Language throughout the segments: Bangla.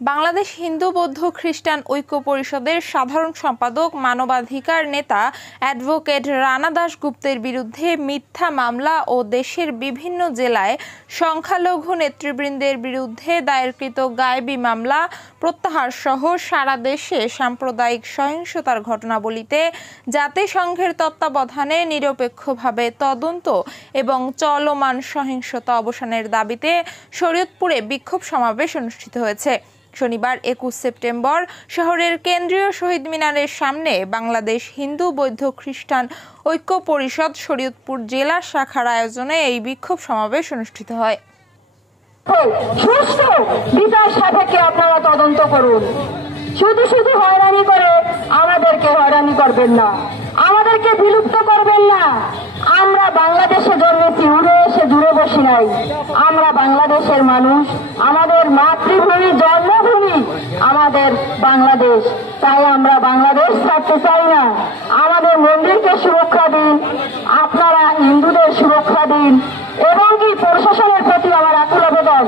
বাংলাদেশ হিন্দু বৌদ্ধ খ্রিস্টান ঐক্য পরিষদের সাধারণ সম্পাদক মানবাধিকার নেতা অ্যাডভোকেট রানা দাশগুপ্তের বিরুদ্ধে মিথ্যা মামলা ও দেশের বিভিন্ন জেলায় সংখ্যালঘু নেতৃবৃন্দের বিরুদ্ধে দায়েরকৃত গায়েবী মামলা প্রত্যাহার সহ সারা দেশে সাম্প্রদায়িক সহিংসতার ঘটনাবলিতে জাতিসংঘের তত্ত্বাবধানে নিরপেক্ষভাবে তদন্ত এবং চলমান সহিংসতা অবসানের দাবিতে শরীয়তপুরে বিক্ষোভ সমাবেশ অনুষ্ঠিত হয়েছে। শনিবার ২১ সেপ্টেম্বর শহরের কেন্দ্রীয় শহীদ মিনারের সামনে বাংলাদেশ হিন্দু বৌদ্ধ খ্রিস্টান ঐক্য পরিষদ শরীয়তপুর জেলা শাখার আয়োজনে এই বিক্ষোভ সমাবেশ অনুষ্ঠিত হয়। সুষ্ঠু বিচার সাপেক্ষে আপনারা তদন্ত করুন। শুধু শুধু হয়রানি করে আমাদেরকে হয়রানি করবেন না, আমাদেরকে বিলুপ্ত করবেন না। আমরা বাংলাদেশে জন্মেছি, উড়ে এসে জুড়ে বসি নাই। আমরা বাংলাদেশের মানুষ, আমাদের মাতৃভূমি জন্মভূমি আমাদের বাংলাদেশ, তাই আমরা বাংলাদেশ ছাড়তে চাই না। আমাদের মন্দিরকে সুরক্ষা দিন, আপনারা হিন্দুদের সুরক্ষা দিন এবং কি প্রশাসনের প্রতি আমার আকুল আবেদন।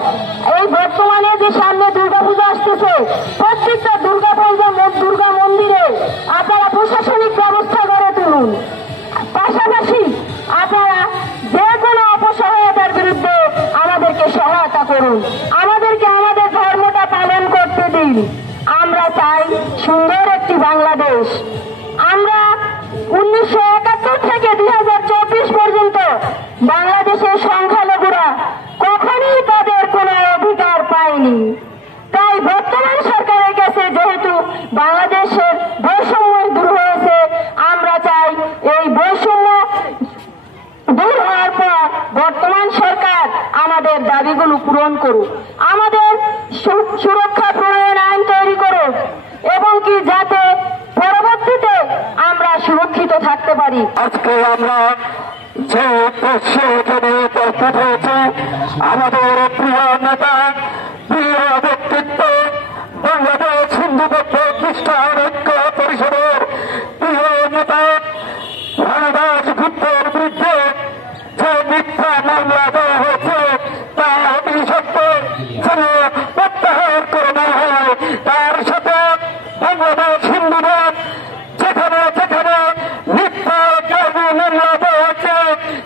এই বর্তমানে যে সামনে দুর্গাপূজা আসতেছে, প্রত্যেকটা দুর্গা মন্দিরে আপনারা প্রশাসনিক ব্যবস্থা গড়ে তুলুন। পাশাপাশি আপনারা যে কোনো অপসহায়তার বিরুদ্ধে আমাদেরকে সহায়তা করুন, আমাদেরকে আমাদের ধর্মটা পালন করতে দিন। আমরা চাই সুন্দর একটি বাংলাদেশ। আমরা ১৯৭১ থেকে ২০২৪ পর্যন্ত বাংলাদেশের সংখ্যালঘুরা কখনই তাদের কোনো অধিকার পায়নি। তাই বর্তমান সরকারের কাছে যেহেতু বাংলাদেশের বৈষম্য দূর হয়েছে, আমরা চাই এই বৈষম্য দূর হওয়ার পর বর্তমান সরকার আমাদের দাবিগুলো পূরণ করুক, আমাদের সুরক্ষা প্রণয়ন আইন তৈরি করুক এবং কি যাতে পরবর্তীতে আমরা সুরক্ষিত থাকতে পারি। আজকে আমরা যে প্রস্তুত হয়েছি, আমাদের প্রিয় নেতা, প্রিয় ব্যক্তিত্ব, বাংলাদেশ হিন্দু বৌদ্ধ খ্রিস্টান ঐক্য পরিষদের প্রিয় নেতা রানা দাশগুপ্তের বিরুদ্ধে যে মিথ্যা মামলা দেওয়া হয়েছে তা অভিশপ্ত যেন প্রত্যাহার করে নেওয়া হয়। তার সাথে বাংলাদেশ হিন্দুদের যেখানে যেখানে মিথ্যা গায়েবী মামলা দেওয়া হচ্ছে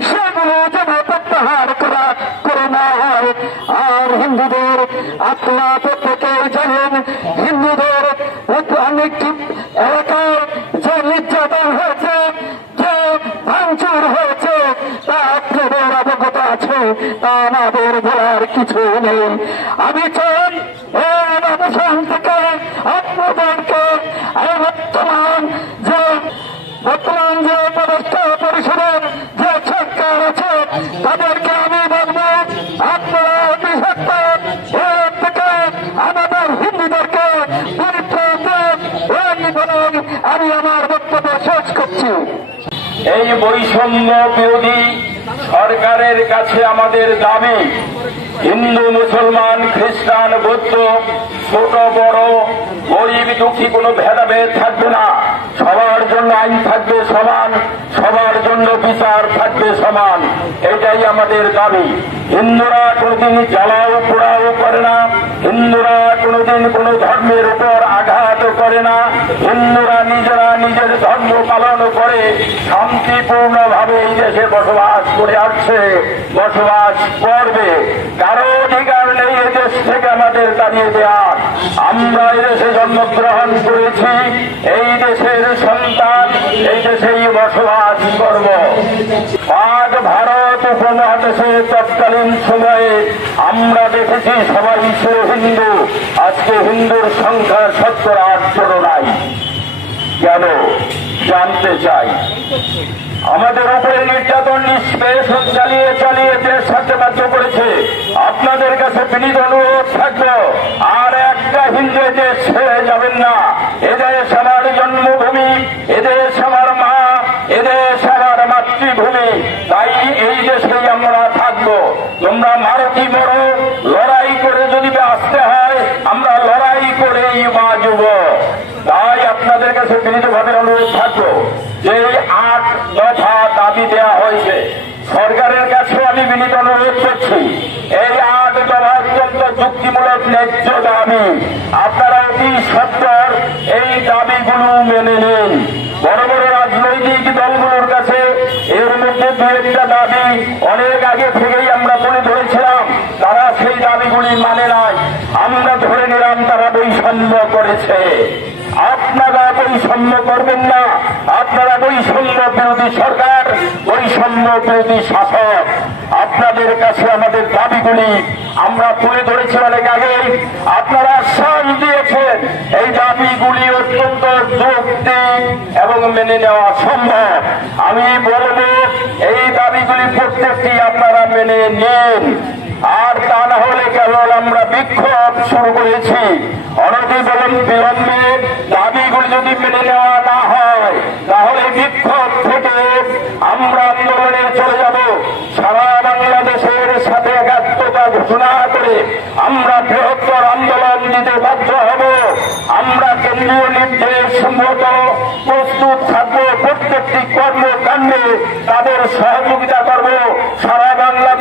সেগুলো যেন প্রত্যাহার করে নেওয়া হয়। আর হিন্দুদের আপনারা প্রত্যেকেই জানেন, হিন্দুদের অনেক এলাকায় যে নির্যাতন হয়েছে, যে ভাঙচুর হয়েছে তা আপনাদের অবগত আছে, তা আমাদের বলার কিছু নেই। আমি চাই এর অবসান থেকে আপনাদেরকে বর্তমান যে উপদেষ্টা পরিষদের যে সরকার আছে তাদেরকে আমি বলবো, আপনারা এর থেকে আমাদের হিন্দুদেরকে আমি আমার বক্তব্য শেষ করছি। এই বৈষম্য বিরোধী সরকারের কাছে আমাদের দাবি, হিন্দু মুসলমান খ্রিস্টান বৌদ্ধ ছোট বড় গরিব দুঃখী কোনো ভেদাভেদ থাকবে না। সবার জন্য আইন থাকবে সমান, সবার জন্য বিচার থাকবে সমান। এটাই আমাদের দাবি। হিন্দুরা কোনোদিন জ্বালাও পোড়াও করে না, হিন্দুরা কোনোদিন কোনো ধর্মের উপর আঘাত করে না। হিন্দুরা নিজেরা নিজের ধর্ম পালন করে শান্তিপূর্ণভাবে এই দেশে বসবাস করে আসছে, বসবাস করবে। কারো অধিকার নেই এই দেশ থেকে আমাদের তাড়িয়ে দেওয়ার। আমরা এই দেশে জন্মগ্রহণ করেছি, এই দেশের সন্তান, এই দেশেই বসবাস করব। আজ ভারত উপমহাদেশে তৎকালীন সময়ে আমরা দেখেছি সবাই ছিল হিন্দু, আজকে হিন্দুর সংখ্যা ৭০-৮ নাই। কেন জানতে চাই? আমাদের উপরে নির্যাতন নিষ্পেষণ চালিয়ে দেশ ছাড়তে বাধ্য করেছে। আপনাদের কাছে বিনীত অনুরোধ থাকলো, আর একটা হিন্দু দেশ ছেড়ে যাবেন না। এদেশ আমার জন্মভূমি, এদেশ আমার মা, এদেশ আমার মাতৃভূমি, তাই এই দেশেই আমরা থাকবো। তোমরা মারো কি মরো, লড়াই করে যদি বাঁচতে হয় আমরা লড়াই করেই বাঁচব। তাই আপনাদের কাছে বিনীতভাবে অনুরোধ থাকবো যে ৮ দফা দাবি দেওয়া হয়েছে, সরকারের কাছে আমি বিনীত অনুরোধ করছি এই ৮ দফা অত্যন্ত যুক্তিমূলক ন্যায্য দাবি আপনারা অতি সত্বর এই দাবিগুলো মেনে নিন। বড় বড় রাজনৈতিক দলগুলোর কাছে এর মধ্যে দু একটা দাবি অনেক আগে থেকেই আমরা তুলে ধরেছিলাম, তারা সেই দাবিগুলি মানে নাই। আমরা ধরে নিলাম তারা বৈষম্য করেছে। আপনারা বৈষম্য করবেন না, আপনারা বৈষম্য বিরোধী সরকার, বৈষম্য বিরোধী শাসক। আপনাদের কাছে আমাদের দাবিগুলি আমরা তুলে ধরেছি অনেক আগে, আপনারা আশ্বাস দিয়েছেন এই দাবিগুলি অত্যন্ত যৌক্তিক এবং মেনে নেওয়া সম্ভব। আমি বলবো এই দাবিগুলি প্রত্যেকটি আপনারা মেনে নিন, আর তা না হলে কেবল আমরা বিক্ষোভ শুরু করেছি। বিলম্বে দাবিগুলি যদি মেনে নেওয়া না হয় তাহলে বিক্ষোভ থেকে আমরা আন্দোলনে চলে যাব। সারা বাংলাদেশের সাথে একাত্মতা ঘোষণা করে আমরা বৃহত্তর আন্দোলন দিতে বাধ্য হব। আমরা কেন্দ্রীয় নির্দেশ মতো প্রস্তুত থাকবো, প্রত্যেকটি কর্মকাণ্ডে তাদের সহযোগিতা করব। সারা বাংলা